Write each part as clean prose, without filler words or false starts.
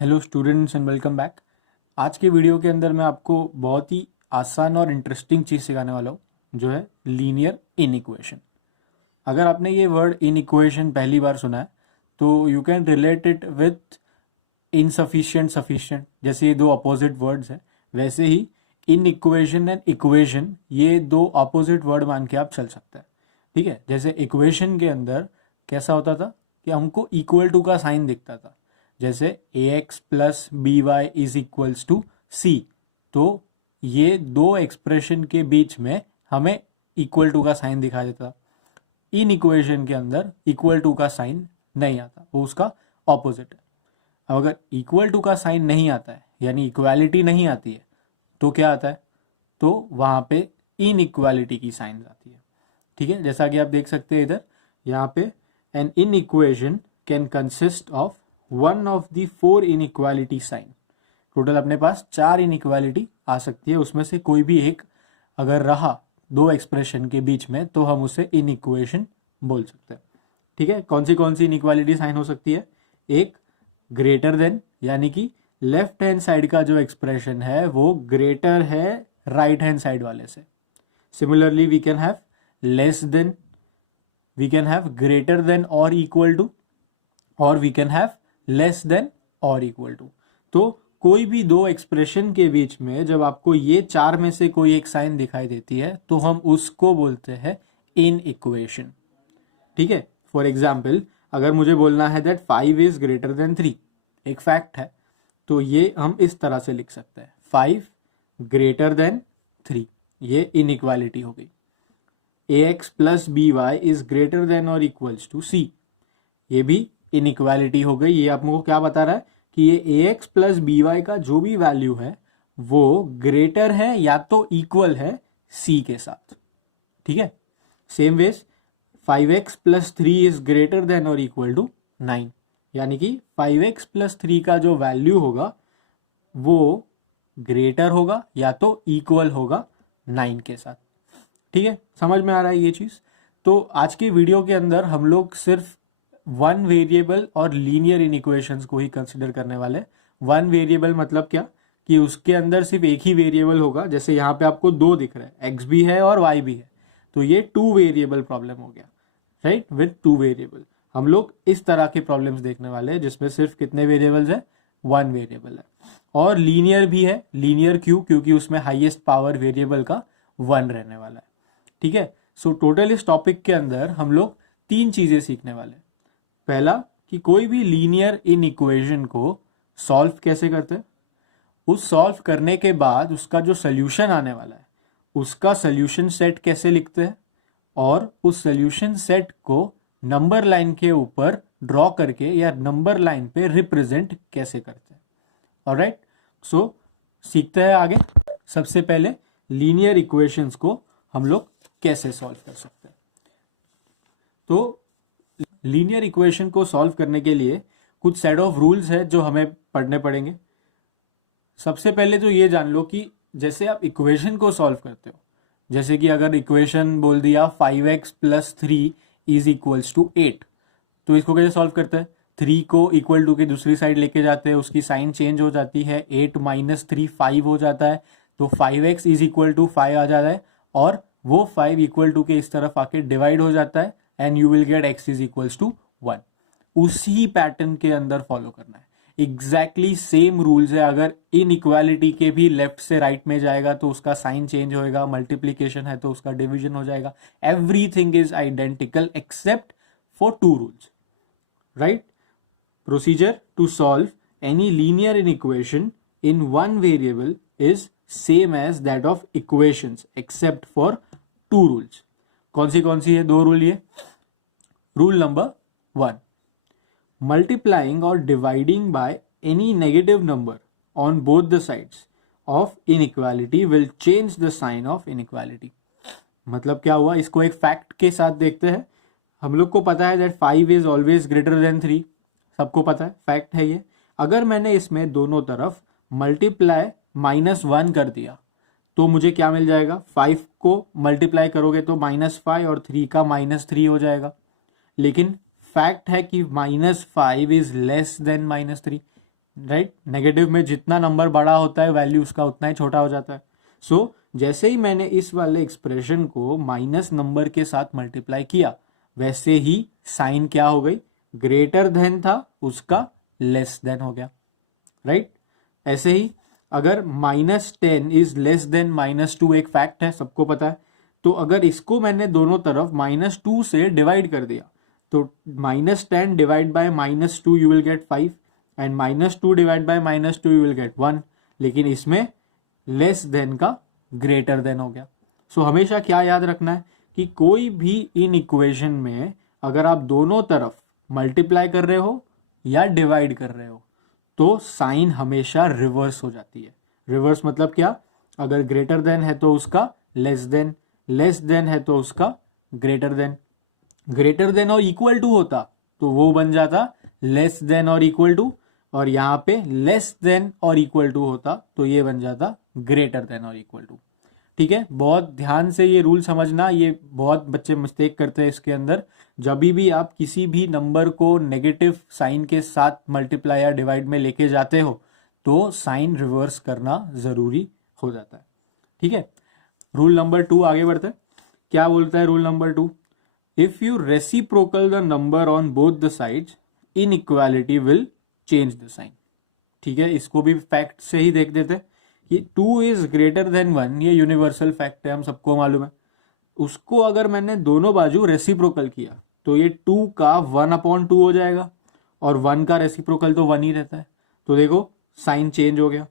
Hello students and welcome back. आज के video के अंदर मैं आपको बहुत ही आसान और इंटरेस्टिंग चीज़ सिखाने वाला हूँ, जो है लीनियर इनइक्वेशन। अगर आपने ये वर्ड इनइक्वेशन पहली बार सुना है तो you can relate it with insufficient sufficient, जैसे ये दो अपोजिट वर्ड्स हैं, वैसे ही इनइक्वेशन एंड इक्वेशन ये दो अपोजिट वर्ड मान के आप चल सकते हैं। ठीक है, जैसे इक्वेशन के अंदर कैसा होता था कि हमको इक्वल टू का साइन दिखता था, जैसे a x plus b y is equals to c. तो ये दो एक्सप्रेशन के बीच में हमें इक्वल टू का साइन दिखा देता। इन इक्वेशन के अंदर इक्वल टू का साइन नहीं आता, वो उसका ऑपोजिट है। अब अगर इक्वल टू का साइन नहीं आता है, यानी इक्वालिटी नहीं आती है, तो क्या आता है? तो वहां पे इन इक्वालिटी की साइन आती है। ठीक है, जैसा कि आप देख सकते हैं इधर, यहाँ पे an inequation can consist of one of the four inequality sign. Total अपने पास चार इनइक्वालिटी आ सकती है, उसमें से कोई भी एक अगर रहा दो एक्सप्रेशन के बीच में तो हम उसे इनइक्वेशन बोल सकते हैं। ठीक है, कौन सी इनइक्वालिटी साइन हो सकती है? एक ग्रेटर देन, यानी कि लेफ्ट हैंड साइड का जो एक्सप्रेशन है वो ग्रेटर है राइट हैंड साइड वाले से। Similarly we can have less than, we can have greater than और इक्वल टू, और we can have less than और इक्वल टू। तो कोई भी दो एक्सप्रेशन के बीच में जब आपको ये चार में से कोई एक साइन दिखाई देती है तो हम उसको बोलते हैं इन इक्वेशन। ठीक है, फॉर एग्जाम्पल अगर मुझे बोलना है दैट 5 इज ग्रेटर देन 3, एक फैक्ट है, तो ये हम इस तरह से लिख सकते हैं 5 ग्रेटर देन 3। ये इनइक्वालिटी हो गई। A x plus b y is greater than और इक्वल्स टू सी, ये भी इनइक्वालिटी हो गई। ये आपको क्या बता रहा है कि ये ए एक्स प्लस बी वाई का जो भी वैल्यू है वो ग्रेटर है या तो इक्वल है सी के साथ। ठीक है, same ways 5x plus 3 is greater than और इक्वल टू 9, यानी कि 5x प्लस 3 का जो वैल्यू होगा वो ग्रेटर होगा या तो इक्वल होगा 9 के साथ। ठीक है, समझ में आ रहा है ये चीज? तो आज के वीडियो के अंदर हम लोग सिर्फ वन वेरिएबल और लीनियर इनइक्वेशंस को ही कंसिडर करने वाले। वन वेरिएबल मतलब क्या कि उसके अंदर सिर्फ एक ही वेरिएबल होगा, जैसे यहाँ पे आपको दो दिख रहा है, एक्स भी है और वाई भी है, तो ये टू वेरिएबल प्रॉब्लम हो गया, राइट, विद टू वेरिएबल। हम लोग इस तरह के प्रॉब्लम्स देखने वाले हैं जिसमें सिर्फ कितने वेरिएबल्स है? वन वेरिएबल है। और लीनियर भी है। लीनियर क्यों? क्योंकि उसमें हाईएस्ट पावर वेरिएबल का वन रहने वाला है। ठीक है, सो टोटल इस टॉपिक के अंदर हम लोग तीन चीजें सीखने वाले हैं। पहला कि कोई भी लीनियर इन इक्वेशन को सॉल्व कैसे करते हैं, उस सॉल्व करने के बाद उसका जो सोल्यूशन आने वाला है उसका सोल्यूशन सेट कैसे लिखते हैं, और उस सोल्यूशन सेट को नंबर लाइन के ऊपर ड्रॉ करके या नंबर लाइन पे रिप्रेजेंट कैसे करते हैं। ऑलराइट, सो सीखते हैं आगे। सबसे पहले लीनियर इक्वेशंस को हम लोग कैसे सॉल्व कर सकते हैं। तो लीनियर इक्वेशन को सॉल्व करने के लिए कुछ सेट ऑफ रूल्स है जो हमें पढ़ने पड़ेंगे। सबसे पहले तो ये जान लो कि जैसे आप इक्वेशन को सॉल्व करते हो, जैसे कि अगर इक्वेशन बोल दिया 5x plus 3 is equals to 8, तो इसको कैसे सॉल्व करते हैं? 3 को इक्वल टू की दूसरी साइड लेके जाते हैं, उसकी साइन चेंज हो जाती है, 8 माइनस 3 5 हो जाता है, तो 5x इज इक्वल टू 5 आ जाता है, और वो 5 इक्वल टू के इस तरफ आके डिवाइड हो जाता है, and you will get x is equals to 1। उसी पैटर्न के अंदर फॉलो करना है। एग्जैक्टली सेम रूल्स है। अगर इन इक्वालिटी के भी लेफ्ट से राइट में जाएगा तो उसका साइन चेंज होएगा, मल्टीप्लीकेशन है तो उसका डिवीजन हो जाएगा। Everything is identical except for two rules, right? Procedure to solve any linear in equation in one variable is same as that of equations except for two rules. कौन सी है दो रूल? ये rule number 1, multiplying or dividing by any negative number on both the sides of inequality will change the sign of inequality। मतलब क्या हुआ? इसको एक फैक्ट के साथ देखते हैं। हम लोग को पता है that 5 is always greater than 3, सबको पता है, फैक्ट है ये। अगर मैंने इसमें दोनों तरफ मल्टीप्लाई -1 कर दिया तो मुझे क्या मिल जाएगा? 5 को मल्टीप्लाई करोगे तो -5 और 3 का -3 हो जाएगा। लेकिन फैक्ट है कि -5 is less then -3, right. Negative में जितना नंबर बड़ा होता है वैल्यू उसका उतना ही छोटा हो जाता है। सो जैसे ही मैंने इस वाले एक्सप्रेशन को माइनस नंबर के साथ मल्टीप्लाई किया, वैसे ही साइन क्या हो गई, ग्रेटर देन था उसका लेस देन हो गया, राइट। ऐसे ही अगर -10 इज लेस देन -2 एक फैक्ट है, सबको पता है। तो अगर इसको मैंने दोनों तरफ -2 से डिवाइड कर दिया तो -10 divide by -2 you will gate 5 and -2 divide by -2 you will gate 1। लेकिन इसमें लेस देन का ग्रेटर देन हो गया। सो हमेशा क्या याद रखना है कि कोई भी इन इक्वेशन में अगर आप दोनों तरफ मल्टीप्लाई कर रहे हो या डिवाइड कर रहे हो तो साइन हमेशा रिवर्स हो जाती है। रिवर्स मतलब क्या, अगर ग्रेटर देन है तो उसका लेस देन, लेस देन है तो उसका ग्रेटर देन, ग्रेटर देन और इक्वल टू होता तो वो बन जाता लेस देन और इक्वल टू, और यहां पे लेस देन और इक्वल टू होता तो ये बन जाता ग्रेटर देन और इक्वल टू। ठीक है, बहुत ध्यान से ये रूल समझना, ये बहुत बच्चे मिस्टेक करते हैं इसके अंदर। जब भी आप किसी भी नंबर को नेगेटिव साइन के साथ मल्टीप्लाई या डिवाइड में लेके जाते हो तो साइन रिवर्स करना जरूरी हो जाता है। ठीक है, रूल नंबर 2 आगे बढ़ते हैं। क्या बोलता है rule number 2, if you reciprocal the number on both the sides inequality will change the sign. ठीक है, इसको भी फैक्ट से ही देख देते कि 2 इज ग्रेटर देन 1, ये यूनिवर्सल फैक्ट है, हम सबको मालूम है। उसको अगर मैंने दोनों बाजू रेसिप्रोकल किया तो ये 2 का 1/2 हो जाएगा और 1 का रेसिप्रोकल तो 1 ही रहता है। तो देखो साइन चेंज हो गया,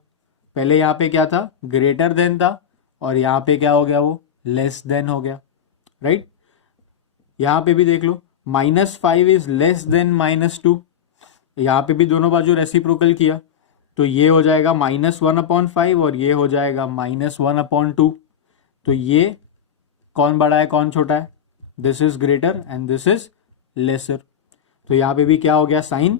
पहले यहाँ पे क्या था, ग्रेटर देन था, और यहाँ पे क्या हो गया, वो लेस देन हो गया, राइट। यहाँ पे भी देख लो -5 इज लेस देन -2, यहाँ पे भी दोनों बाजू रेसिप्रोकल किया तो ये हो जाएगा -1/5 और ये हो जाएगा -1/2। तो ये कौन बड़ा है कौन छोटा है, this is greater and this is lesser. तो यहाँ पे भी क्या हो गया, साइन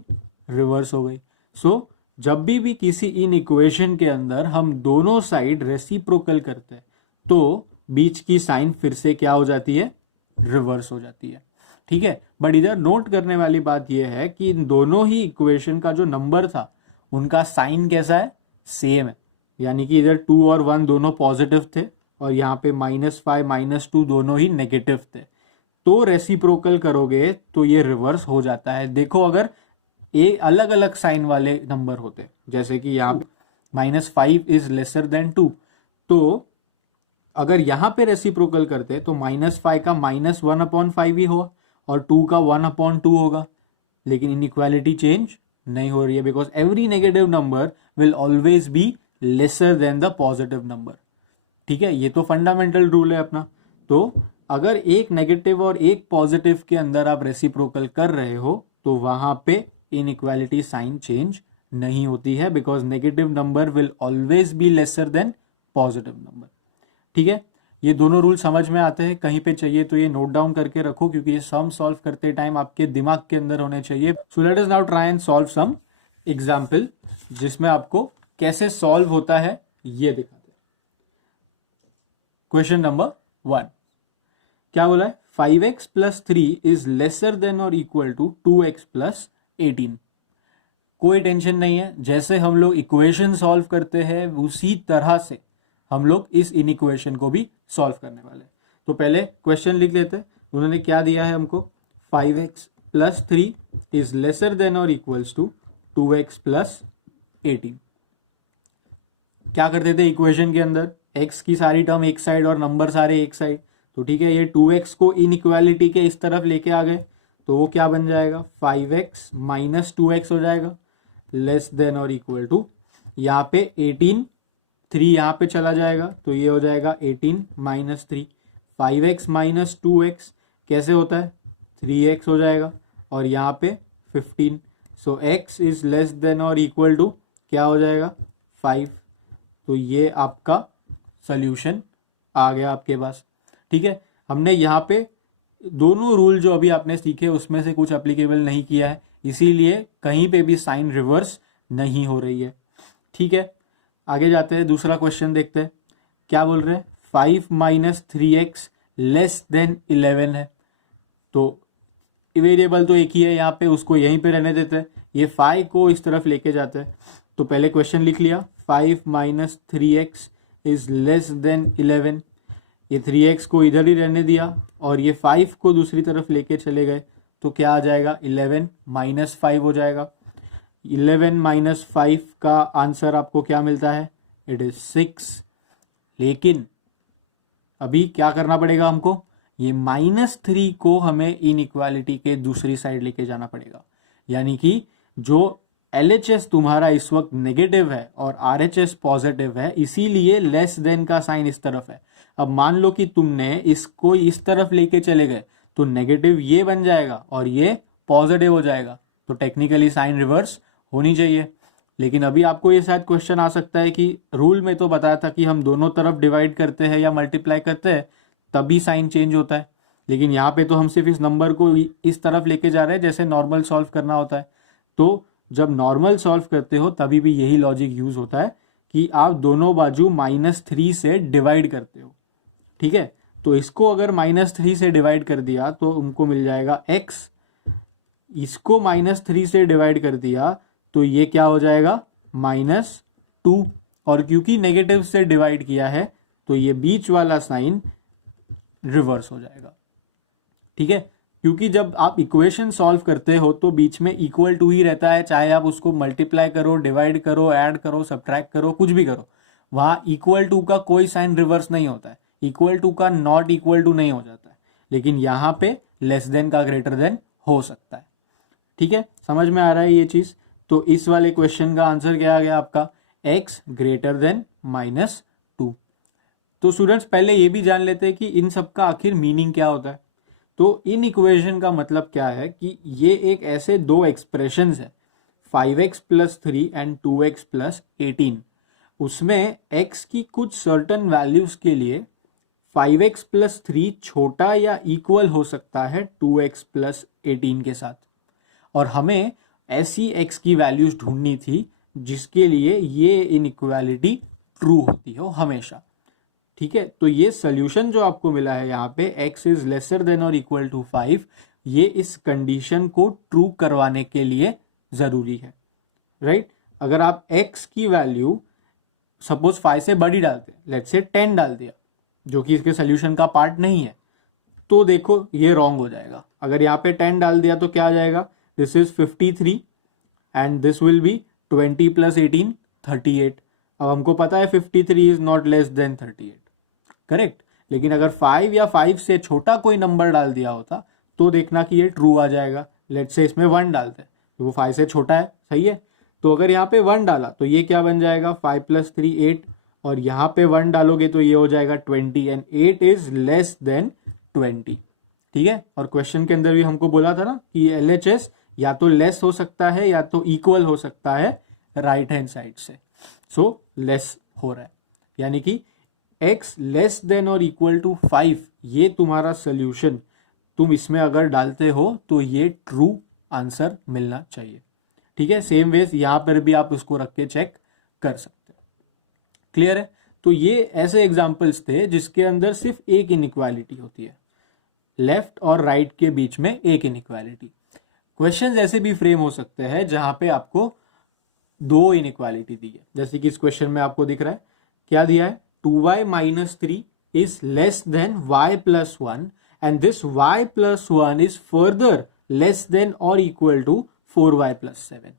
रिवर्स हो गई। सो जब भी किसी इन इक्वेशन के अंदर हम दोनों साइड रेसिप्रोकल करते हैं तो बीच की साइन फिर से क्या हो जाती है, रिवर्स हो जाती है। ठीक है, बट इधर नोट करने वाली बात यह है कि इन दोनों ही इक्वेशन का जो नंबर था उनका साइन कैसा है, सेम है। यानी कि इधर 2 और 1 दोनों पॉजिटिव थे और यहाँ पे -5 -2 दोनों ही नेगेटिव थे। तो रेसिप्रोकल करोगे तो ये रिवर्स हो जाता है। देखो अगर ये अलग अलग साइन वाले नंबर होते, जैसे कि यहाँ पे -5 इज लेसर देन 2, तो अगर यहाँ पे रेसिप्रोकल करते तो -5 का -1/5 ही होगा और 2 का 1/2 होगा। लेकिन इनइक्वालिटी चेंज नहीं हो रही है, because every negative number will always be lesser than the positive number. ठीक है, ये तो फंडामेंटल रूल है अपना। तो अगर एक नेगेटिव और एक पॉजिटिव के अंदर आप रेसिप्रोकल कर रहे हो तो वहां पे इनइक्वालिटी साइन चेंज नहीं होती है, because negative number will always be lesser than positive number. ठीक है, ये दोनों रूल समझ में आते हैं, कहीं पे चाहिए तो ये नोट डाउन करके रखो क्योंकि ये सम सॉल्व करते टाइम आपके दिमाग के अंदर होने चाहिए। So let us now try and solve some example जिसमें आपको कैसे सॉल्व होता है ये दिखाते हैं। क्वेश्चन नंबर 1 क्या बोला है, 5x + 3 इज लेसर देन और इक्वल टू 2x + 18। कोई टेंशन नहीं है, जैसे हम लोग इक्वेशन सॉल्व करते हैं उसी तरह से हम लोग इस इनइक्वेशन को भी सॉल्व करने वाले हैं। तो पहले क्वेश्चन लिख लेते हैं। उन्होंने क्या दिया है हमको, 5x + 3 इज लेसर देन और इक्वल्स टू 2x + 18। क्या करते थे इक्वेशन के अंदर, x की सारी टर्म एक साइड और नंबर सारे एक साइड। तो ठीक है, ये 2x को इनइक्वालिटी के इस तरफ लेके आ गए तो वो क्या बन जाएगा, 5x - 2x हो जाएगा, लेस देन और इक्वल टू, यहाँ पे 18, 3 यहाँ पे चला जाएगा तो ये हो जाएगा 18 - 3, 5x - 2x कैसे होता है, 3x हो जाएगा और यहाँ पे 15। सो x इज लेस देन और इक्वल टू क्या हो जाएगा, 5। तो ये आपका सॉल्यूशन आ गया आपके पास। ठीक है, हमने यहाँ पे दोनों रूल जो अभी आपने सीखे उसमें से कुछ एप्लीकेबल नहीं किया है, इसीलिए कहीं पे भी साइन रिवर्स नहीं हो रही है। ठीक है, आगे जाते हैं, दूसरा क्वेश्चन देखते हैं। क्या बोल रहे हैं, 5 - 3x लेस देन 11 है। तो वेरिएबल तो एक ही है यहाँ पे, उसको यहीं पे रहने देते हैं। ये 5 को इस तरफ लेके जाते हैं तो पहले क्वेश्चन लिख लिया, 5 minus 3x is less then 11। ये 3x को इधर ही रहने दिया और ये 5 को दूसरी तरफ लेके चले गए, तो क्या आ जाएगा, 11 माइनस 5 हो जाएगा। 11 माइनस 5 का आंसर आपको क्या मिलता है, इट इज 6। लेकिन अभी क्या करना पड़ेगा हमको, ये -3 को हमें इनइक्वालिटी के दूसरी साइड लेके जाना पड़ेगा। यानी कि जो LHS तुम्हारा इस वक्त नेगेटिव है और RHS पॉजिटिव है, इसीलिए लेस देन का साइन इस तरफ है। अब मान लो कि तुमने इसको इस तरफ लेके चले गए तो नेगेटिव ये बन जाएगा और ये पॉजिटिव हो जाएगा, तो टेक्निकली साइन रिवर्स होनी चाहिए। लेकिन अभी आपको ये शायद क्वेश्चन आ सकता है कि रूल में तो बताया था कि हम दोनों तरफ डिवाइड करते हैं या मल्टीप्लाई करते हैं तभी साइन चेंज होता है, लेकिन यहाँ पे तो हम सिर्फ इस नंबर को इस तरफ लेके जा रहे हैं जैसे नॉर्मल सॉल्व करना होता है। तो जब नॉर्मल सॉल्व करते हो तभी भी यही लॉजिक यूज होता है कि आप दोनों बाजू -3 से डिवाइड करते हो। ठीक है, तो इसको अगर -3 से डिवाइड कर दिया तो उनको मिल जाएगा x, इसको -3 से डिवाइड कर दिया तो ये क्या हो जाएगा, -2। और क्योंकि नेगेटिव से डिवाइड किया है तो ये बीच वाला साइन रिवर्स हो जाएगा। ठीक है, क्योंकि जब आप इक्वेशन सॉल्व करते हो तो बीच में इक्वल टू ही रहता है, चाहे आप उसको मल्टीप्लाई करो, डिवाइड करो, ऐड करो, सब्ट्रैक्ट करो, कुछ भी करो, वहां इक्वल टू का कोई साइन रिवर्स नहीं होता है, इक्वल टू का नॉट इक्वल टू नहीं हो जाता है। लेकिन यहाँ पे लेस देन का ग्रेटर देन हो सकता है। ठीक है, समझ में आ रहा है ये चीज। तो इस वाले क्वेश्चन का आंसर क्या आ गया आपका, x ग्रेटर देन -2। तो स्टूडेंट्स पहले ये भी जान लेते हैं कि इन सब का आखिर मीनिंग क्या होता है। तो इन इक्वेशन का मतलब क्या है कि ये एक ऐसे दो एक्सप्रेशंस है, 5x plus 3 and 2x plus 18। उसमें x की कुछ सर्टन वैल्यूज के लिए 5x प्लस 3 छोटा या इक्वल हो सकता है 2x प्लस 18 के साथ, और हमें ऐसी x की वैल्यूज ढूंढनी थी जिसके लिए ये इनइक्वालिटी ट्रू होती हो हमेशा। ठीक है, तो ये सोल्यूशन जो आपको मिला है यहाँ पे, x इज लेसर देन और इक्वल टू 5, ये इस कंडीशन को ट्रू करवाने के लिए जरूरी है। राइट, अगर आप x की वैल्यू सपोज 5 से बड़ी डालते, लेट्स से 10 डाल दिया, जो कि इसके सोल्यूशन का पार्ट नहीं है, तो देखो ये रॉन्ग हो जाएगा। अगर यहाँ पे 10 डाल दिया तो क्या आ जाएगा, this is 53 and this will be 20 plus 18 38। अब हमको पता है 53 is not less than 38, correct. लेकिन अगर 5 या 5 से छोटा कोई नंबर डाल दिया होता तो देखना कि ये ट्रू आ जाएगा। लेट्स से इसमें 1 डालते हैं तो वो 5 से छोटा है, सही है। तो अगर यहाँ पे 1 डाला तो ये क्या बन जाएगा, 5 प्लस 3 8, और यहाँ पे 1 डालोगे तो ये हो जाएगा 20 एंड 8 इज लेस देन 20। ठीक है, और क्वेश्चन के अंदर भी हमको बोला था ना कि LHS या तो लेस हो सकता है या तो इक्वल हो सकता है राइट हैंड साइड से। सो लेस हो रहा है, यानी कि x लेस देन और इक्वल टू 5, ये तुम्हारा सोल्यूशन तुम इसमें अगर डालते हो तो ये ट्रू आंसर मिलना चाहिए। ठीक है, सेम वेज यहाँ पर भी आप उसको रख के चेक कर सकते हो। क्लियर है, तो ये ऐसे एग्जाम्पल्स थे जिसके अंदर सिर्फ एक इनइक्वालिटी होती है, लेफ्ट और राइट के बीच में एक इनइक्वालिटी। क्वेश्चंस ऐसे भी फ्रेम हो सकते हैं जहां पे आपको दो इनइक्वालिटी दी है, जैसे कि इस क्वेश्चन में आपको दिख रहा है, क्या दिया है, 2y minus 3 is less than y plus 1 and this y plus 1 is further less than और इक्वल टू 4y प्लस 7।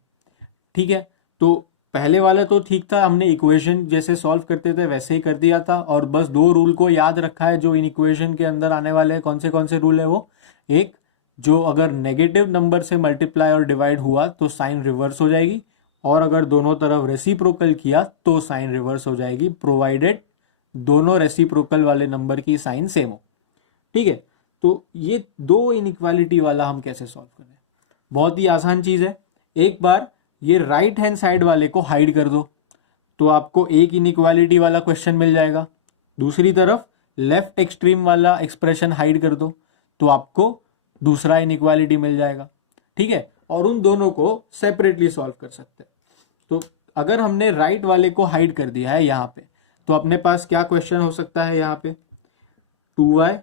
ठीक है, तो पहले वाला तो ठीक था, हमने इक्वेशन जैसे सॉल्व करते थे वैसे ही कर दिया था, और बस दो रूल को याद रखा है जो इन इक्वेशन के अंदर आने वाले हैं। कौन से रूल है वो, एक जो अगर नेगेटिव नंबर से मल्टीप्लाई और डिवाइड हुआ तो साइन रिवर्स हो जाएगी, और अगर दोनों तरफ रेसिप्रोकल किया तो साइन रिवर्स हो जाएगी, प्रोवाइडेड दोनों रेसिप्रोकल वाले नंबर की साइन सेम हो। ठीक है, तो ये दो इनइक्वालिटी वाला हम कैसे सॉल्व करें, बहुत ही आसान चीज है। एक बार ये राइट हैंड साइड वाले को हाइड कर दो तो आपको एक इनइक्वालिटी वाला क्वेश्चन मिल जाएगा। दूसरी तरफ लेफ्ट एक्सट्रीम वाला एक्सप्रेशन हाइड कर दो तो आपको दूसरा इनइक्वालिटी मिल जाएगा। ठीक है, और उन दोनों को सेपरेटली सॉल्व कर सकते हैं। तो अगर हमने राइट वाले को हाइड कर दिया है यहाँ पे, तो अपने पास क्या क्वेश्चन हो सकता है यहाँ पे, 2y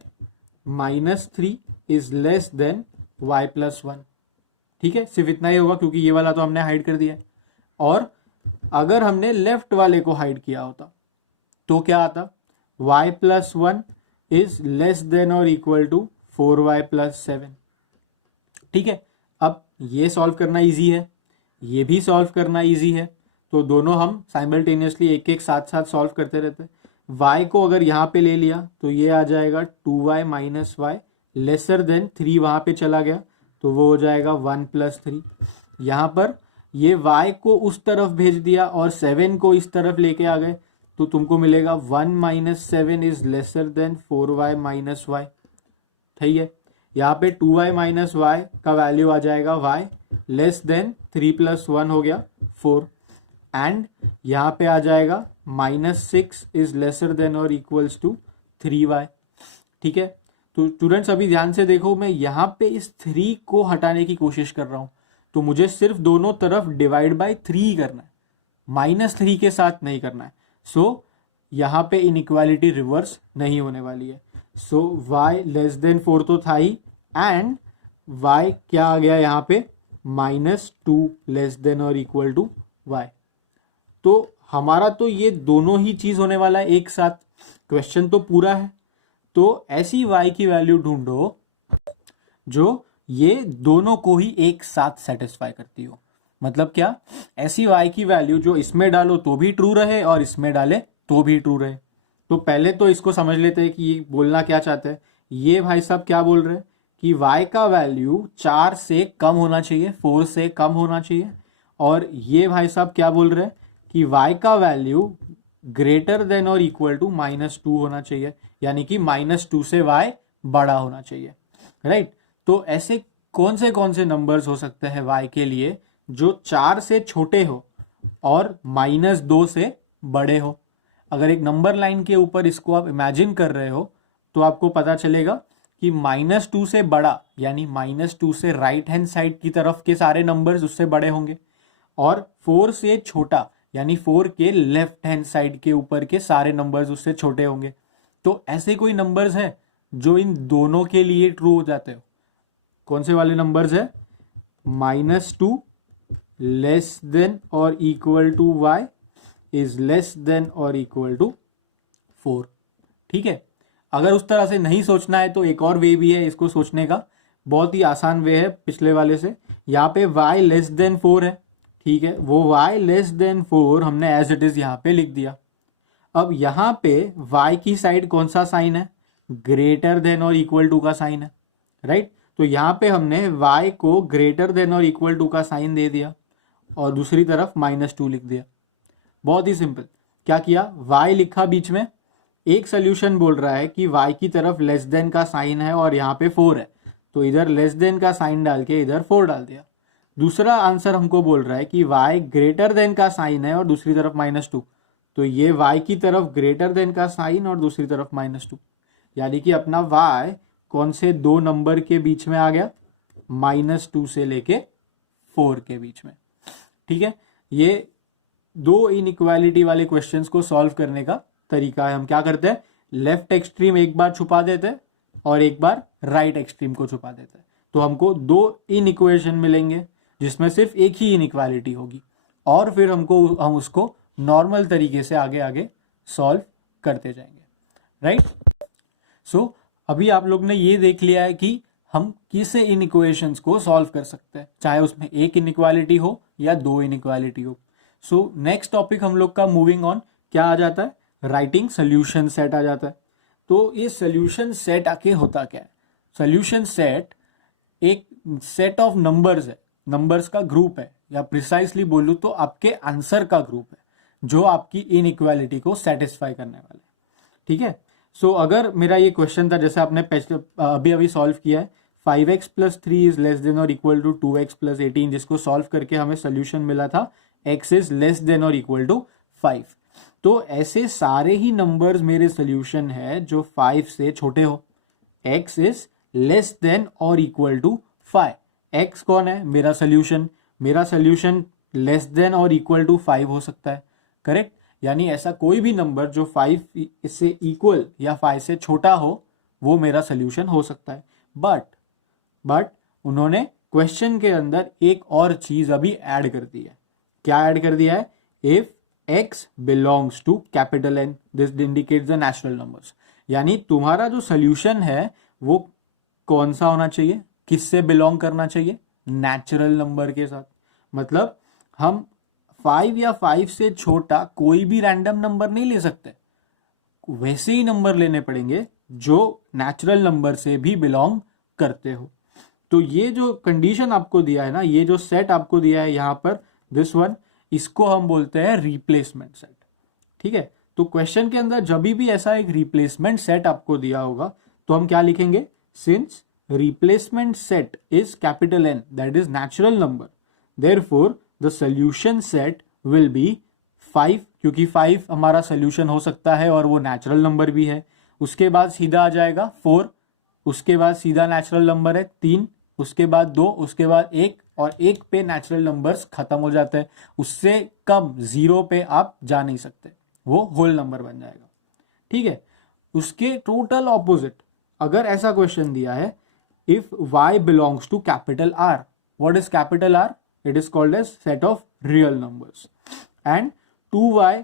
minus 3 is less than y plus 1। ठीक है, सिर्फ इतना ही होगा क्योंकि ये वाला तो हमने हाइड कर दिया है। और अगर हमने लेफ्ट वाले को हाइड किया होता तो क्या आता, y plus 1 is less than और इक्वल टू 4y प्लस 7। ठीक है, अब ये सॉल्व करना इजी है, ये भी सॉल्व करना इजी है, तो दोनों हम साइमल्टेनियसली एक एक साथ साथ सॉल्व करते रहते हैं। y को अगर यहाँ पे ले लिया तो ये आ जाएगा 2y minus Y lesser than 3, वहां पे चला गया तो वो हो जाएगा 1 प्लस 3। यहाँ पर ये y को उस तरफ भेज दिया और 7 को इस तरफ लेके आ गए तो तुमको मिलेगा 1 minus 7 is lesser than 4y minus y. ठीक है, यहाँ पे 2y माइनस वाई का वैल्यू आ जाएगा y लेस देन 3 प्लस 1 हो गया 4, एंड यहाँ पे आ जाएगा -6 इज लेसर देन और इक्वल्स टू 3y। ठीक है, तो स्टूडेंट्स अभी ध्यान से देखो, मैं यहाँ पे इस 3 को हटाने की कोशिश कर रहा हूँ, तो मुझे सिर्फ दोनों तरफ डिवाइड बाय 3 ही करना है, -3 के साथ नहीं करना है। सो यहाँ पे इनइक्वालिटी रिवर्स नहीं होने वाली है। सो y लेस देन 4 तो था ही, एंड y क्या आ गया यहाँ पे, -2 लेस देन और इक्वल टू y। तो हमारा तो ये दोनों ही चीज होने वाला है एक साथ, क्वेश्चन तो पूरा है। तो ऐसी y की वैल्यू ढूंढो जो ये दोनों को ही एक साथ सेटिस्फाई करती हो। मतलब क्या, ऐसी y की वैल्यू जो इसमें डालो तो भी ट्रू रहे और इसमें डाले तो भी ट्रू रहे। तो पहले तो इसको समझ लेते हैं कि ये बोलना क्या चाहते हैं। ये भाई साहब क्या बोल रहे हैं कि y का वैल्यू 4 से कम होना चाहिए, 4 से कम होना चाहिए, और ये भाई साहब क्या बोल रहे हैं कि y का वैल्यू ग्रेटर देन और इक्वल टू -2 होना चाहिए, यानी कि -2 से y बड़ा होना चाहिए। राइट, तो ऐसे कौन से नंबर्स हो सकते हैं y के लिए जो 4 से छोटे हो और -2 से बड़े हो। अगर एक नंबर लाइन के ऊपर इसको आप इमेजिन कर रहे हो तो आपको पता चलेगा कि -2 से बड़ा यानी -2 से राइट हैंड साइड की तरफ के सारे नंबर्स उससे बड़े होंगे, और 4 से छोटा यानी 4 के लेफ्ट हैंड साइड के ऊपर के सारे नंबर्स उससे छोटे होंगे। तो ऐसे कोई नंबर्स है जो इन दोनों के लिए ट्रू हो जाते हो। कौन से वाले नंबर्स है, -2 लेस देन और equal to y is less than और इक्वल टू 4। ठीक है, अगर उस तरह से नहीं सोचना है तो एक और वे भी है इसको सोचने का, बहुत ही आसान वे है पिछले वाले से। यहाँ पे y लेस देन 4 है, ठीक है, वो y लेस देन 4 हमने एज इट इज यहाँ पे लिख दिया। अब यहाँ पे y की साइड कौन सा साइन है, ग्रेटर देन और इक्वल टू का साइन है। राइट, तो यहाँ पे हमने y को ग्रेटर देन और इक्वल टू का साइन दे दिया और दूसरी तरफ -2 लिख दिया। बहुत ही सिंपल, क्या किया, y लिखा बीच में, एक सोल्यूशन बोल रहा है कि y की तरफ लेस देन का साइन है और यहाँ पे 4 है, तो इधर लेस देन का साइन डाल के इधर 4 डाल दिया। दूसरा आंसर हमको बोल रहा है कि y ग्रेटर देन का साइन है और दूसरी तरफ -2, तो ये y की तरफ ग्रेटर देन का साइन और दूसरी तरफ -2, यानी कि अपना y कौन से दो नंबर के बीच में आ गया, -2 से लेके 4 के बीच में। ठीक है, ये दो इनइक्वालिटी वाले क्वेश्चंस को सॉल्व करने का तरीका है। हम क्या करते हैं, लेफ्ट एक्सट्रीम एक बार छुपा देते हैं और एक बार राइट एक्सट्रीम को छुपा देते हैं, तो हमको दो इनइक्वेशन मिलेंगे जिसमें सिर्फ एक ही इनइक्वालिटी होगी, और फिर हम उसको नॉर्मल तरीके से आगे आगे सॉल्व करते जाएंगे। राइट, सो अभी आप लोग ने ये देख लिया है कि हम किसे इनइक्वेशंस को सॉल्व कर सकते हैं, चाहे उसमें एक इनइक्वालिटी हो या दो इनइक्वालिटी हो। सो नेक्स्ट टॉपिक हम लोग का मूविंग ऑन क्या आ जाता है, राइटिंग सोल्यूशन सेट आ जाता है। तो ये सोल्यूशन सेट आके होता क्या है, सोल्यूशन सेट एक सेट ऑफ नंबर्स है, नंबर्स का ग्रुप है, या प्रिसाइसली बोलूं तो आपके आंसर का ग्रुप है जो आपकी इनइक्वालिटी को सेटिस्फाई करने वाले। ठीक है, सो अगर मेरा ये क्वेश्चन था जैसे आपने अभी सॉल्व किया है, 5x plus 3 is less than और इक्वल टू 2x प्लस 18, जिसको सॉल्व करके हमें सोल्यूशन मिला था x इज लेस देन और इक्वल टू 5। तो ऐसे सारे ही नंबर्स मेरे सोल्यूशन है जो 5 से छोटे हो, x इज लेस देन और इक्वल टू 5। x कौन है, मेरा सोल्यूशन लेस देन और इक्वल टू 5 हो सकता है, करेक्ट। यानी ऐसा कोई भी नंबर जो 5 से इक्वल या 5 से छोटा हो वो मेरा सोल्यूशन हो सकता है। बट उन्होंने क्वेश्चन के अंदर एक और चीज अभी ऐड कर दी है। क्या ऐड कर दिया है, if x belongs to capital N, this indicates the natural numbers. यानी तुम्हारा जो सोल्यूशन है वो कौन सा होना चाहिए, किससे बिलोंग करना चाहिए, नेचुरल नंबर के साथ। मतलब हम 5 या 5 से छोटा कोई भी रैंडम नंबर नहीं ले सकते, वैसे ही नंबर लेने पड़ेंगे जो नेचुरल नंबर से भी बिलोंग करते हो। तो ये जो कंडीशन आपको दिया है ना, ये जो सेट आपको दिया है यहां पर, दिस वन, इसको हम बोलते हैं रिप्लेसमेंट सेट। ठीक है, तो क्वेश्चन के अंदर जब भी ऐसा एक रिप्लेसमेंट सेट आपको दिया होगा तो हम क्या लिखेंगे, since replacement set is capital N, that is natural number, therefore the solution set will be 5, क्योंकि 5 हमारा सोल्यूशन हो सकता है और वो नेचुरल नंबर भी है। उसके बाद सीधा आ जाएगा 4, उसके बाद सीधा नेचुरल नंबर है 3, उसके बाद 2, उसके बाद 1, और 1 पे नेचुरल नंबर्स खत्म हो जाते हैं, उससे कम 0 पे आप जा नहीं सकते, वो होल नंबर बन जाएगा। ठीक है, उसके टोटल ऑपोजिट अगर ऐसा क्वेश्चन दिया है, if y belongs to capital R, what is capital R, it is called as set of real numbers, and 2y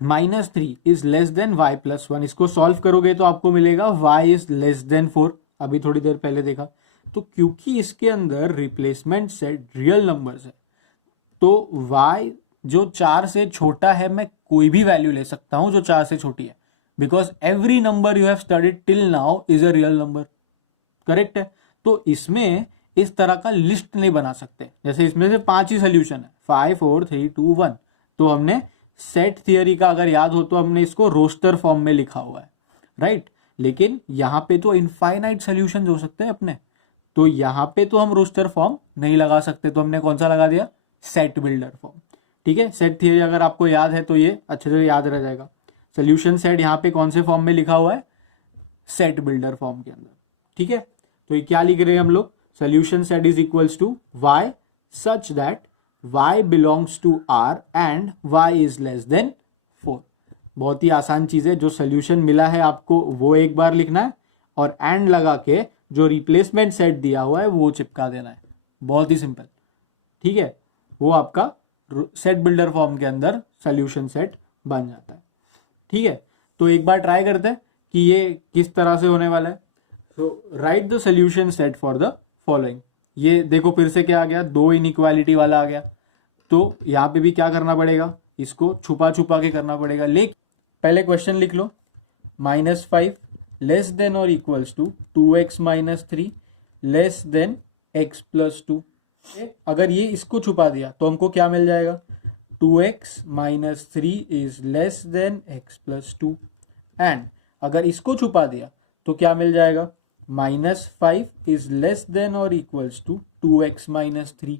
minus 3 is less than y plus 1। इसको सॉल्व करोगे तो आपको मिलेगा y इज लेस देन 4, अभी थोड़ी देर पहले देखा। तो क्योंकि इसके अंदर रिप्लेसमेंट सेट रियल नंबर्स है, तो y जो 4 से छोटा है, मैं कोई भी वैल्यू ले सकता हूं जो 4 से छोटी है, because every number you have studied till now is a real number. Correct है, तो इसमें इस तरह का लिस्ट नहीं बना सकते, जैसे इसमें से 5 ही सोल्यूशन है, 5 4 3 2 1, तो हमने सेट थियरी का अगर याद हो तो हमने इसको रोस्टर फॉर्म में लिखा हुआ है, राइट। लेकिन यहां पे तो इनफाइनाइट सोल्यूशन हो सकते हैं अपने, तो यहां पे तो हम रोस्टर फॉर्म नहीं लगा सकते, तो हमने कौन सा लगा दिया, सेट बिल्डर फॉर्म। ठीक है, सेट थियरी अगर आपको याद है तो ये अच्छे से याद रह जाएगा। सोल्यूशन सेट यहाँ पे कौन से फॉर्म में लिखा हुआ है, सेट बिल्डर फॉर्म के अंदर। ठीक है, तो ये क्या लिख रहे हैं हम लोग, solution set is equals to y such that y belongs to R and y is less than 4। बहुत ही आसान चीज है, जो सोल्यूशन मिला है आपको वो एक बार लिखना है, और एंड लगा के जो रिप्लेसमेंट सेट दिया हुआ है वो चिपका देना है, बहुत ही सिंपल। ठीक है, वो आपका सेट बिल्डर फॉर्म के अंदर सोल्यूशन सेट बन जाता है। ठीक है, तो एक बार ट्राई करते हैं कि ये किस तरह से होने वाला है। तो right the solution set for the following. ये देखो फिर से क्या आ गया, 2 इनइक्वालिटी वाला आ गया, तो यहाँ पे भी क्या करना पड़ेगा, इसको छुपा छुपा के करना पड़ेगा। लेकिन पहले क्वेश्चन लिख लो, -5 लेस देन और equals to 2x minus 3 less than x plus 2। अगर ये इसको छुपा दिया तो हमको क्या मिल जाएगा, 2x minus 3 is less than x plus 2, and अगर इसको छुपा दिया तो क्या मिल जाएगा, -5 इज लेस देन और इक्वल्स टू 2x माइनस 3।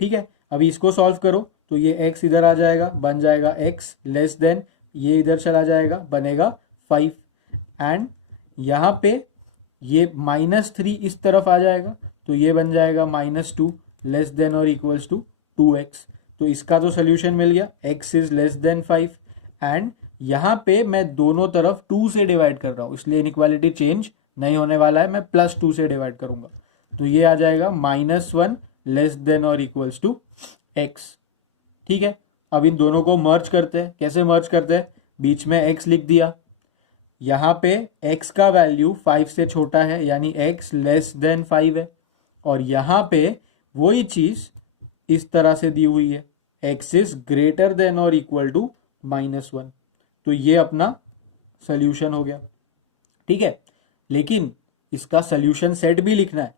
ठीक है, अभी इसको सॉल्व करो तो ये x इधर आ जाएगा, बन जाएगा x लेस देन, ये इधर चला जाएगा, बनेगा 5, एंड यहाँ पे ये -3 इस तरफ आ जाएगा तो ये बन जाएगा -2 लेस देन और इक्वल्स टू 2x। तो इसका तो सोल्यूशन मिल गया, x is less then 5, and यहाँ पे मैं दोनों तरफ 2 से डिवाइड कर रहा हूं, इसलिए इनइक्वालिटी चेंज नहीं होने वाला है, मैं +2 से डिवाइड करूंगा, तो ये आ जाएगा -1 लेस देन और इक्वल्स टू x। ठीक है, अब इन दोनों को मर्ज करते हैं। कैसे मर्ज करते हैं, बीच में x लिख दिया, यहाँ पे x का वैल्यू 5 से छोटा है यानी x लेस देन 5 है, और यहाँ पे वही चीज इस तरह से दी हुई है, x इज ग्रेटर देन और इक्वल टू -1, तो ये अपना सोल्यूशन हो गया। ठीक है, लेकिन इसका सोल्यूशन सेट भी लिखना है,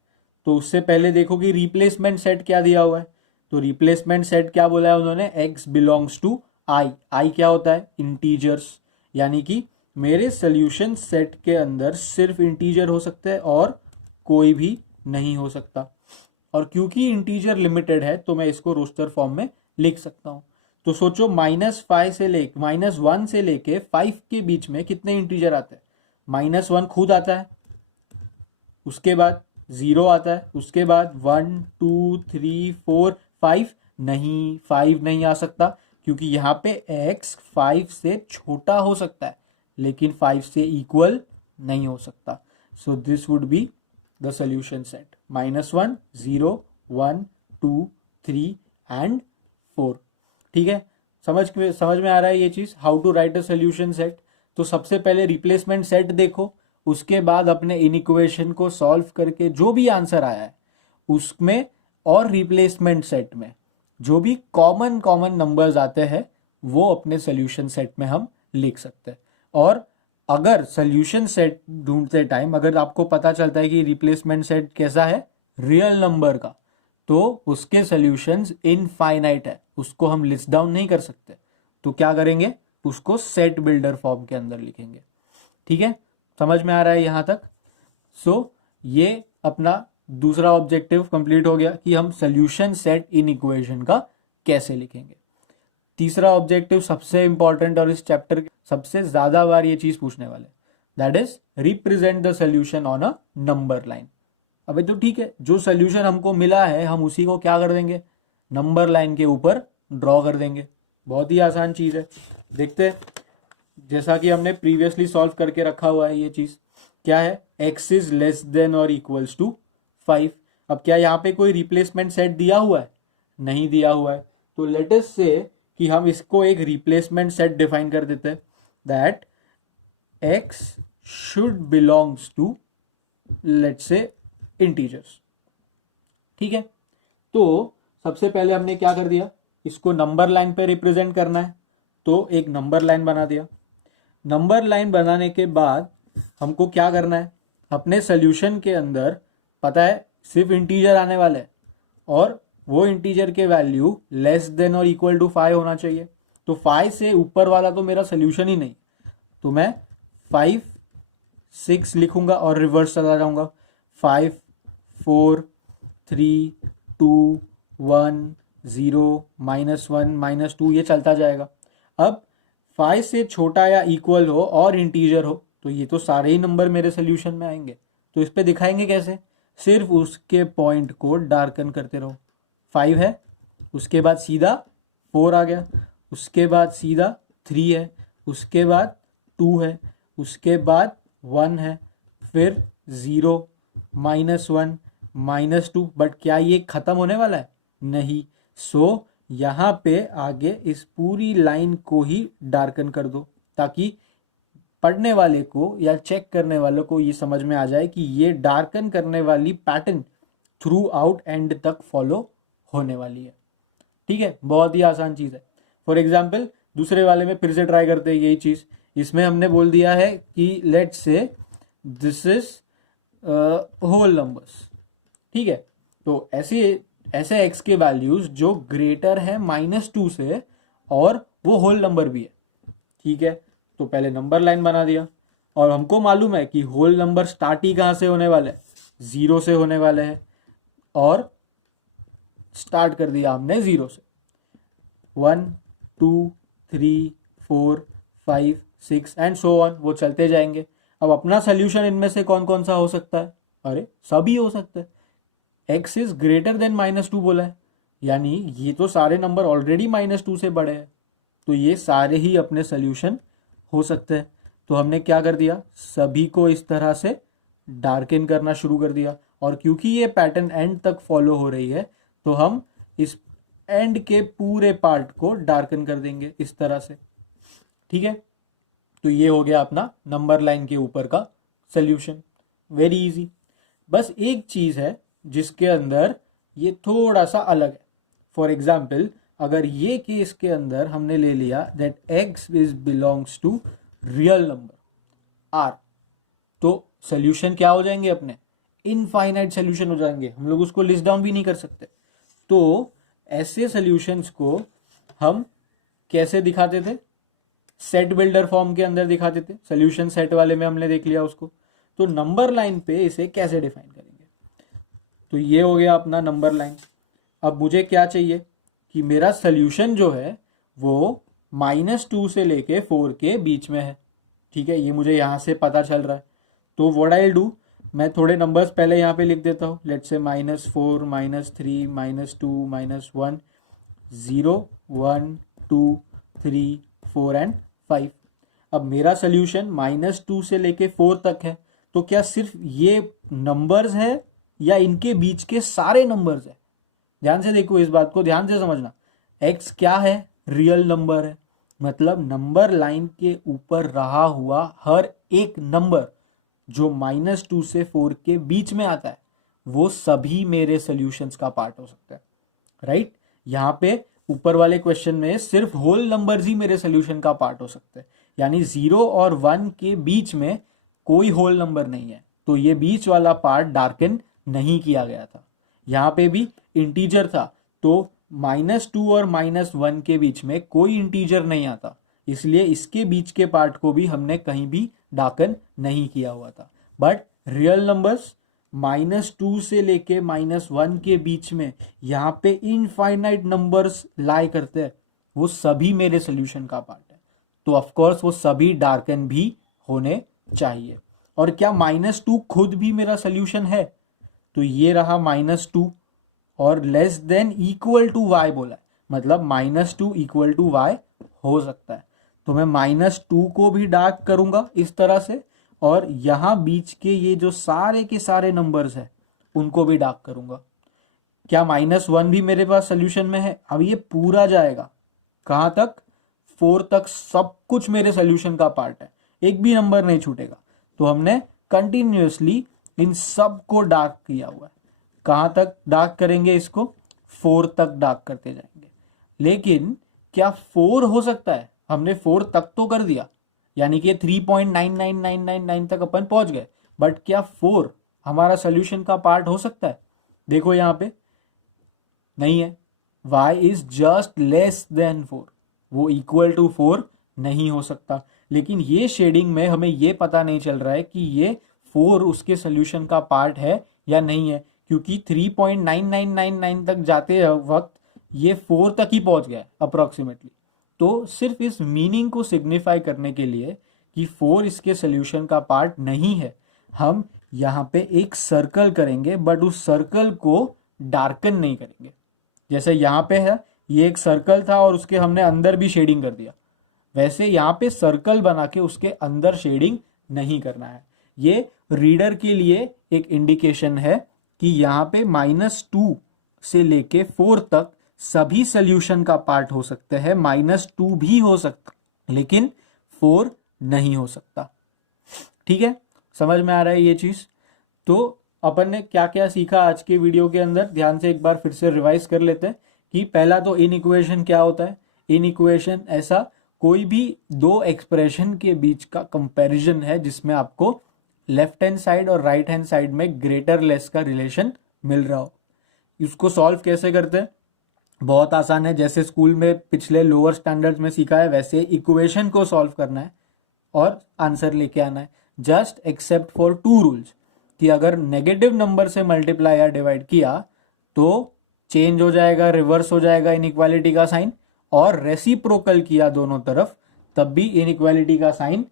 तो उससे पहले देखो कि रिप्लेसमेंट सेट क्या दिया हुआ है। तो रिप्लेसमेंट सेट क्या बोला है उन्होंने, x बिलोंग्स टू i क्या होता है, इंटीजर्स, यानी कि मेरे सोल्यूशन सेट के अंदर सिर्फ इंटीजर हो सकते हैं और कोई भी नहीं हो सकता, और क्योंकि इंटीजर लिमिटेड है तो मैं इसको रोस्टर फॉर्म में लिख सकता हूं। तो सोचो -1 से लेके 5 के बीच में कितने इंटीजर आते हैं, -1 खुद आता है, उसके बाद 0 आता है, उसके बाद 1 2 3 4 5 नहीं, 5 नहीं आ सकता, क्योंकि यहाँ पे x 5 से छोटा हो सकता है लेकिन 5 से इक्वल नहीं हो सकता। So this would be the solution set, -1 0 1 2 3 and 4। ठीक है, समझ में आ रहा है ये चीज, how to write a solution set. तो सबसे पहले रिप्लेसमेंट सेट देखो, उसके बाद अपने इनइक्वेशन को सॉल्व करके जो भी आंसर आया है उसमें और रिप्लेसमेंट सेट में जो भी कॉमन कॉमन नंबर्स आते हैं वो अपने सोल्यूशन सेट में हम लिख सकते हैं। और अगर सोल्यूशन सेट ढूंढते टाइम अगर आपको पता चलता है कि रिप्लेसमेंट सेट कैसा है, रियल नंबर का, तो उसके सॉल्यूशंस इनफाइनाइट है, उसको हम लिस्ट डाउन नहीं कर सकते। तो क्या करेंगे, उसको सेट बिल्डर फॉर्म के अंदर लिखेंगे। ठीक है, समझ में आ रहा है यहां तक। ये अपना दूसरा ऑब्जेक्टिव कंप्लीट हो गया कि हम सोल्यूशन सेट इन इक्वेशन का कैसे लिखेंगे। तीसरा ऑब्जेक्टिव सबसे इंपॉर्टेंट और इस चैप्टर के सबसे ज्यादा बार ये चीज पूछने वाले, that is represent the solution on a number line. अबे तो ठीक है, जो सोल्यूशन हमको मिला है हम उसी को क्या कर देंगे, नंबर लाइन के ऊपर ड्रॉ कर देंगे। बहुत ही आसान चीज है। देखते हैं, जैसा कि हमने प्रीवियसली सॉल्व करके रखा हुआ है, ये चीज क्या है, x इज लेस देन और इक्वल्स टू 5। अब क्या यहाँ पे कोई रिप्लेसमेंट सेट दिया हुआ है, नहीं दिया हुआ है। तो लेट अस से कि हम इसको एक रिप्लेसमेंट सेट डिफाइन कर देते हैं, that x should belongs to let's say integers. ठीक है, तो सबसे पहले हमने क्या कर दिया, इसको नंबर लाइन पे रिप्रेजेंट करना है, तो एक नंबर लाइन बना दिया। नंबर लाइन बनाने के बाद हमको क्या करना है, अपने सोल्यूशन के अंदर पता है सिर्फ इंटीजर आने वाले हैं और वो इंटीजर के वैल्यू लेस देन और इक्वल टू 5 होना चाहिए। तो 5 से ऊपर वाला तो मेरा सोल्यूशन ही नहीं, तो मैं 5 6 लिखूंगा और रिवर्स चला जाऊंगा, 5 4 3 2 1 0 -1 -2 ये चलता जाएगा। अब 5 से छोटा या इक्वल हो और इंटीजर हो तो ये तो सारे ही नंबर मेरे सोल्यूशन में आएंगे। तो इस पे दिखाएंगे कैसे, सिर्फ उसके पॉइंट को डार्कन करते रहो। 5 है, उसके बाद सीधा 4 आ गया, उसके बाद सीधा 3 है, उसके बाद 2 है, उसके बाद 1 है, फिर 0 -1 -2। बट क्या ये खत्म होने वाला है, नहीं। सो यहाँ पे आगे इस पूरी लाइन को ही डार्कन कर दो, ताकि पढ़ने वाले को या चेक करने वाले को ये समझ में आ जाए कि ये डार्कन करने वाली पैटर्न थ्रू आउट एंड तक फॉलो होने वाली है। ठीक है, बहुत ही आसान चीज है। फॉर एग्जाम्पल दूसरे वाले में फिर से ट्राई करते हैं यही चीज। इसमें हमने बोल दिया है कि let's say this is whole numbers. ठीक है, तो ऐसे x के वैल्यूज जो ग्रेटर है -2 से और वो होल नंबर भी है। ठीक है, तो पहले नंबर लाइन बना दिया और हमको मालूम है कि होल नंबर स्टार्ट ही कहां से होने वाले हैं, 0 से होने वाले हैं, और स्टार्ट कर दिया हमने 0 से। 1 2 3 4 5 6 एंड सो ऑन, वो चलते जाएंगे। अब अपना सोल्यूशन इनमें से कौन कौन सा हो सकता है, अरे सभी हो सकते हैं। x इज ग्रेटर देन -2 बोला है, यानी ये तो सारे नंबर ऑलरेडी -2 से बड़े हैं, तो ये सारे ही अपने सोल्यूशन हो सकते हैं। तो हमने क्या कर दिया, सभी को इस तरह से डार्कन करना शुरू कर दिया। और क्योंकि ये पैटर्न एंड तक फॉलो हो रही है तो हम इस एंड के पूरे पार्ट को डार्कन कर देंगे इस तरह से। ठीक है, तो ये हो गया अपना नंबर लाइन के ऊपर का सोल्यूशन। Very easy. बस एक चीज है जिसके अंदर ये थोड़ा सा अलग है। फॉर एग्जाम्पल अगर ये केस के अंदर हमने ले लिया that x is belongs to real number r, तो सोल्यूशन क्या हो जाएंगे अपने, इनफाइनाइट सोल्यूशन हो जाएंगे, हम लोग उसको लिस्ट डाउन भी नहीं कर सकते। तो ऐसे सोल्यूशंस को हम कैसे दिखाते थे, सेट बिल्डर फॉर्म के अंदर दिखाते थे। सोल्यूशन सेट वाले में हमने देख लिया उसको, तो नंबर लाइन पे इसे कैसे डिफाइन करेंगे। तो ये हो गया अपना नंबर लाइन। अब मुझे क्या चाहिए कि मेरा सोल्यूशन जो है वो -2 से लेके 4 के बीच में है। ठीक है, ये मुझे यहाँ से पता चल रहा है। तो व्हाट आई डू, मैं थोड़े नंबर्स पहले यहाँ पे लिख देता हूँ। Let's say -4 -3 -2 -1 0 1 2 3 4 and 5। अब मेरा सोल्यूशन -2 से लेके 4 तक है, तो क्या सिर्फ ये नंबर्स है या इनके बीच के सारे नंबर्स है। ध्यान से देखो, इस बात को ध्यान से समझना। x क्या है, रियल नंबर है, मतलब नंबर लाइन के ऊपर रहा हुआ हर एक नंबर जो -2 से 4 के बीच में आता है वो सभी मेरे सॉल्यूशंस का पार्ट हो सकता है, राइट। यहाँ पे ऊपर वाले क्वेश्चन में सिर्फ होल नंबर्स ही मेरे सोल्यूशन का पार्ट हो सकते हैं, यानी 0 और 1 के बीच में कोई होल नंबर नहीं है, तो ये बीच वाला पार्ट डार्कन नहीं किया गया था। यहाँ पे भी इंटीजर था, तो -2 और -1 के बीच में कोई इंटीजर नहीं आता, इसलिए इसके बीच के पार्ट को भी हमने कहीं भी डार्कन नहीं किया हुआ था। बट रियल नंबर्स -2 से लेके -1 के बीच में यहाँ पे इनफाइनाइट नंबर्स लाई करते हैं, वो सभी मेरे सोल्यूशन का पार्ट है, तो ऑफकोर्स वो सभी डार्कन भी होने चाहिए। और क्या -2 खुद भी मेरा सोल्यूशन है? तो ये रहा -2 और less than equal to y बोला है, मतलब -2 इक्वल टू y हो सकता है, तो मैं -2 को भी डार्क करूंगा इस तरह से, और यहां बीच के ये जो सारे के सारे नंबर्स है उनको भी डार्क करूंगा। क्या -1 भी मेरे पास सोल्यूशन में है? अब ये पूरा जाएगा कहां तक? 4 तक सब कुछ मेरे सोल्यूशन का पार्ट है, एक भी नंबर नहीं छूटेगा। तो हमने कंटिन्यूअसली इन सब को डार्क किया हुआ है। कहां तक डार्क करेंगे इसको? 4 तक डार्क करते जाएंगे। लेकिन क्या 4 हो सकता है? हमने 4 तक तो कर दिया, यानी कि 3.99999 तक अपन पहुंच गए, बट क्या 4 हमारा सोल्यूशन का पार्ट हो सकता है? देखो यहां पे नहीं है, y is just less than 4, वो इक्वल टू 4 नहीं हो सकता। लेकिन ये शेडिंग में हमें ये पता नहीं चल रहा है कि ये 4 उसके सोल्यूशन का पार्ट है या नहीं है, क्योंकि 3.9999 तक जाते वक्त ये 4 तक ही पहुंच गया अप्रोक्सीमेटली। तो सिर्फ इस मीनिंग को सिग्निफाई करने के लिए कि 4 इसके सोल्यूशन का पार्ट नहीं है, हम यहाँ पे एक सर्कल करेंगे, बट उस सर्कल को डार्कन नहीं करेंगे। जैसे यहाँ पे है, ये एक सर्कल था और उसके हमने अंदर भी शेडिंग कर दिया, वैसे यहाँ पे सर्कल बना के उसके अंदर शेडिंग नहीं करना है। ये रीडर के लिए एक इंडिकेशन है कि यहाँ पे -2 से लेके 4 तक सभी सोल्यूशन का पार्ट हो सकते हैं, -2 भी हो सकता लेकिन 4 नहीं हो सकता। ठीक है, समझ में आ रहा है ये चीज? तो अपन ने क्या क्या सीखा आज के वीडियो के अंदर, ध्यान से एक बार फिर से रिवाइज कर लेते हैं। कि पहला तो इन इक्वेशन क्या होता है? इन इक्वेशन ऐसा कोई भी दो एक्सप्रेशन के बीच का कंपैरिजन है जिसमें आपको लेफ्ट हैंड साइड और राइट हैंड साइड में ग्रेटर लेस का रिलेशन मिल रहा हो। इसको सॉल्व कैसे करते हैं? बहुत आसान है, जैसे स्कूल में पिछले लोअर स्टैंडर्ड्स में सीखा है वैसे इक्वेशन को सॉल्व करना है और आंसर लेके आना है। जस्ट एक्सेप्ट फॉर 2 रूल्स, कि अगर नेगेटिव नंबर से मल्टीप्लाई या डिवाइड किया तो चेंज हो जाएगा, रिवर्स हो जाएगा इनइक्वालिटी का साइन, और रेसिप्रोकल किया दोनों तरफ तब भी इनइक्वालिटी का साइन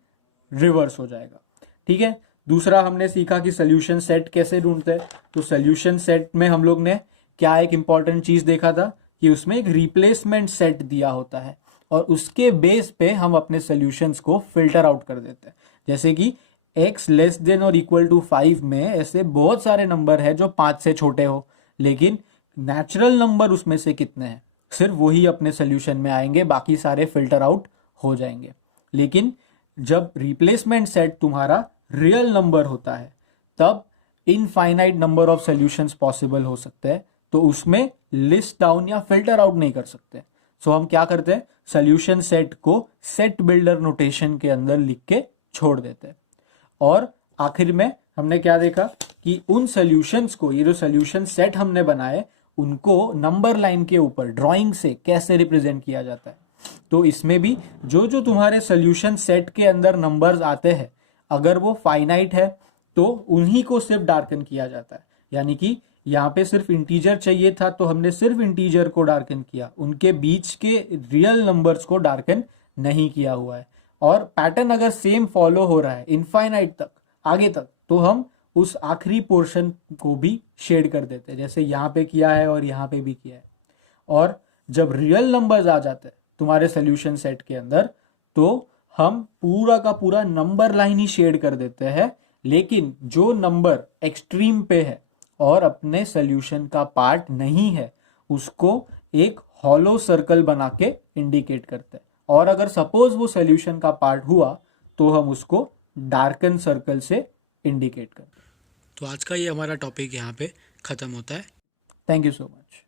रिवर्स हो जाएगा। ठीक है, दूसरा हमने सीखा कि सोल्यूशन सेट कैसे ढूंढते हैं। तो सोल्यूशन सेट में हम लोग ने क्या एक इंपॉर्टेंट चीज देखा था कि उसमें एक रिप्लेसमेंट सेट दिया होता है और उसके बेस पे हम अपने सोल्यूशंस को फिल्टर आउट कर देते हैं। जैसे कि x लेस देन और इक्वल टू 5 में ऐसे बहुत सारे नंबर है जो 5 से छोटे हो, लेकिन नेचुरल नंबर उसमें से कितने हैं सिर्फ वही अपने सोल्यूशन में आएंगे, बाकी सारे फिल्टर आउट हो जाएंगे। लेकिन जब रिप्लेसमेंट सेट तुम्हारा रियल नंबर होता है तब infinite number of solutions possible हो सकते हैं, तो उसमें लिस्ट डाउन या फिल्टर आउट नहीं कर सकते। सो हम क्या करते हैं, सॉल्यूशन सेट को सेट बिल्डर नोटेशन के अंदर लिख के छोड़ देते हैं। और आखिर में हमने क्या देखा कि उन सॉल्यूशंस को, ये जो सॉल्यूशन सेट हमने बनाए उनको नंबर लाइन के ऊपर ड्राइंग से कैसे रिप्रेजेंट किया जाता है। तो इसमें भी जो जो तुम्हारे सॉल्यूशन सेट के अंदर नंबर्स आते हैं, अगर वो फाइनाइट है तो उन्हीं को सिर्फ डार्कन किया जाता है। यानी कि यहाँ पे सिर्फ इंटीजर चाहिए था तो हमने सिर्फ इंटीजर को डार्कन किया, उनके बीच के रियल नंबर्स को डार्कन नहीं किया हुआ है। और पैटर्न अगर सेम फॉलो हो रहा है इनफाइनाइट तक आगे तक, तो हम उस आखिरी पोर्शन को भी शेड कर देते हैं, जैसे यहाँ पे किया है और यहाँ पे भी किया है। और जब रियल नंबर्स आ जाते हैं तुम्हारे सोल्यूशन सेट के अंदर, तो हम पूरा का पूरा नंबर लाइन ही शेड कर देते हैं, लेकिन जो नंबर एक्सट्रीम पे है और अपने सोल्यूशन का पार्ट नहीं है उसको एक हॉलो सर्कल बना के इंडिकेट करता है, और अगर सपोज वो सोल्यूशन का पार्ट हुआ तो हम उसको डार्कन सर्कल से इंडिकेट करते हैं। तो आज का ये हमारा टॉपिक यहाँ पे ख़त्म होता है। Thank you so much.